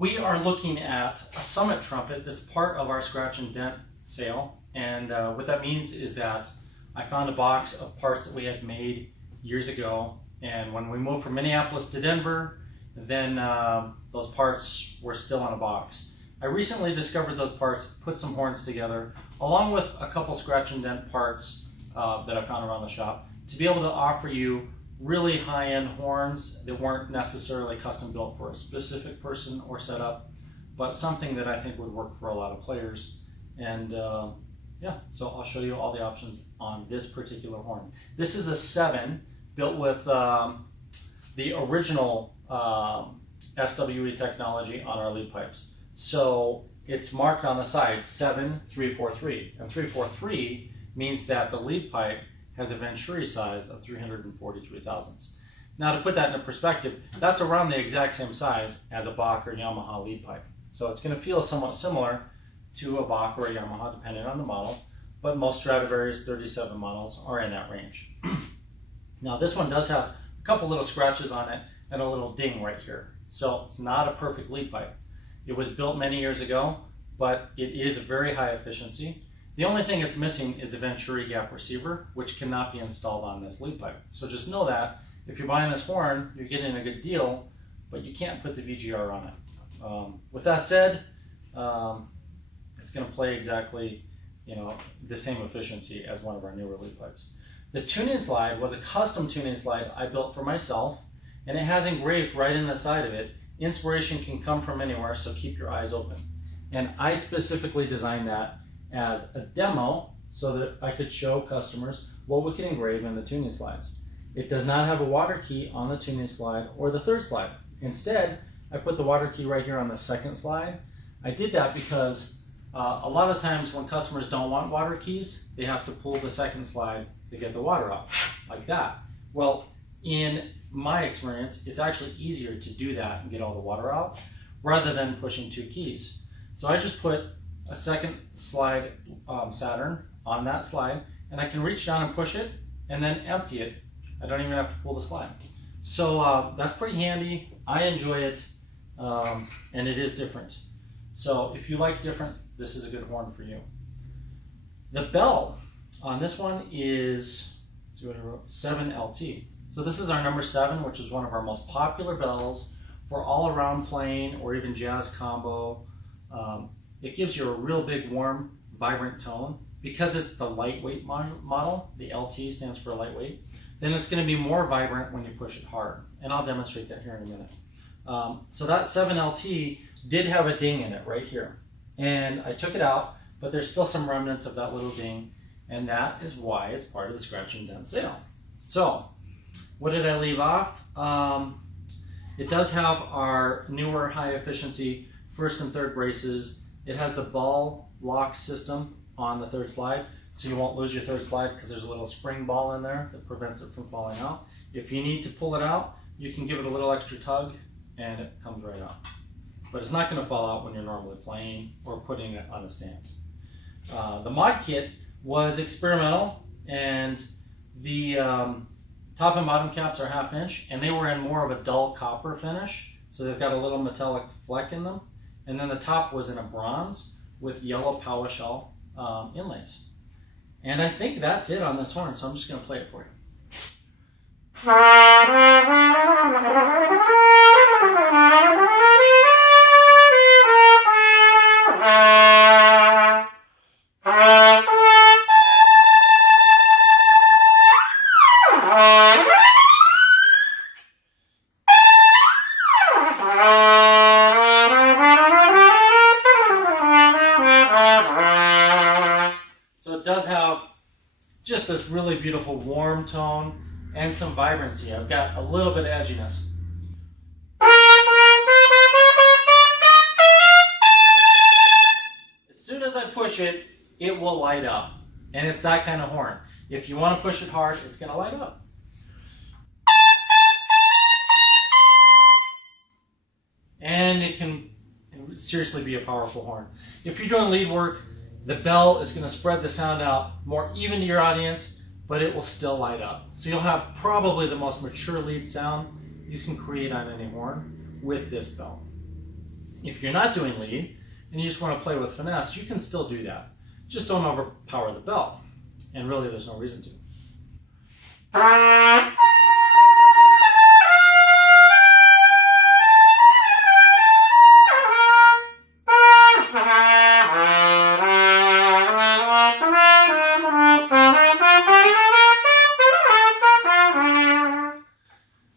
We are looking at a Summit trumpet that's part of our scratch and dent sale. And what that means is that I found a box of parts that we had made years ago. And when we moved from Minneapolis to Denver, then those parts were still in a box. I recently discovered those parts, put some horns together, along with a couple scratch and dent parts that I found around the shop, to be able to offer you really high-end horns that weren't necessarily custom built for a specific person or setup, but something that I think would work for a lot of players. And yeah, so I'll show you all the options on this particular horn. This is a 7 built with the original SWE technology on our lead pipes. So it's marked on the side 7343, and 343 means that the lead pipe has a venturi size of 343 thousandths. Now, to put that into perspective, that's around the exact same size as a Bach or Yamaha lead pipe. So it's going to feel somewhat similar to a Bach or a Yamaha, depending on the model, but most Stradivarius 37 models are in that range. Now, this one does have a couple little scratches on it and a little ding right here. So it's not a perfect lead pipe. It was built many years ago, but it is a very high efficiency. The only thing it's missing is the venturi gap receiver, which cannot be installed on this lead pipe. So just know that if you're buying this horn, you're getting a good deal, but you can't put the VGR on it. With that said, it's going to play exactly, the same efficiency as one of our newer lead pipes. The tuning slide was a custom tuning slide I built for myself, and it has engraved right in the side of it, inspiration can come from anywhere, so keep your eyes open. And I specifically designed that as a demo so that I could show customers what we can engrave in the tuning slides. It does not have a water key on the tuning slide or the third slide. Instead, I put the water key right here on the second slide. I did that because a lot of times when customers don't want water keys, they have to pull the second slide to get the water out, like that. Well, in my experience, it's actually easier to do that and get all the water out rather than pushing 2 keys. So I just put a second slide Saturn on that slide, and I can reach down and push it and then empty it. I don't even have to pull the slide. So that's pretty handy. I enjoy it, and it is different. So if you like different, this is a good horn for you. The bell on this one is, let's see what I wrote, 7LT. So this is our number 7, which is one of our most popular bells for all around playing or even jazz combo. It gives you a real big, warm, vibrant tone. Because it's the lightweight model, the LT stands for lightweight, then it's going to be more vibrant when you push it hard. And I'll demonstrate that here in a minute. So that 7LT did have a ding in it right here. And I took it out, but there's still some remnants of that little ding. And that is why it's part of the scratch and dent sale. So what did I leave off? It does have our newer high efficiency first and third braces. It has the ball lock system on the third slide, so you won't lose your third slide because there's a little spring ball in there that prevents it from falling out. If you need to pull it out, you can give it a little extra tug and it comes right out. But it's not going to fall out when you're normally playing or putting it on a stand. The mod kit was experimental, and the top and bottom caps are 1/2 inch, and they were in more of a dull copper finish, so they've got a little metallic fleck in them. And then the top was in a bronze with yellow power shell inlays. And I think that's it on this horn, so I'm just going to play it for you. So it does have just this really beautiful warm tone and some vibrancy. I've got a little bit of edginess. As soon as I push it, it will light up. And it's that kind of horn. If you want to push it hard, it's going to light up. And it can seriously be a powerful horn. If you're doing lead work, the bell is going to spread the sound out more even to your audience, but it will still light up. So you'll have probably the most mature lead sound you can create on any horn with this bell. If you're not doing lead and you just want to play with finesse, you can still do that. Just don't overpower the bell. And really, there's no reason to.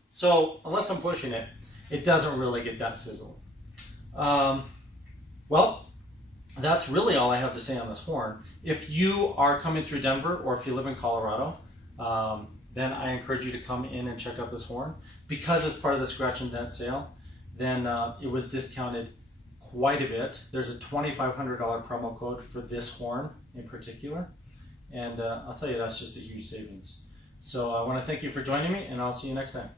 So unless I'm pushing it, it doesn't really get that sizzle. Well, that's really all I have to say on this horn. If you are coming through Denver or if you live in Colorado, then I encourage you to come in and check out this horn. Because it's part of the Scratch and Dent sale, then it was discounted quite a bit. There's a $2,500 promo code for this horn in particular. And I'll tell you, that's just a huge savings. So I want to thank you for joining me, and I'll see you next time.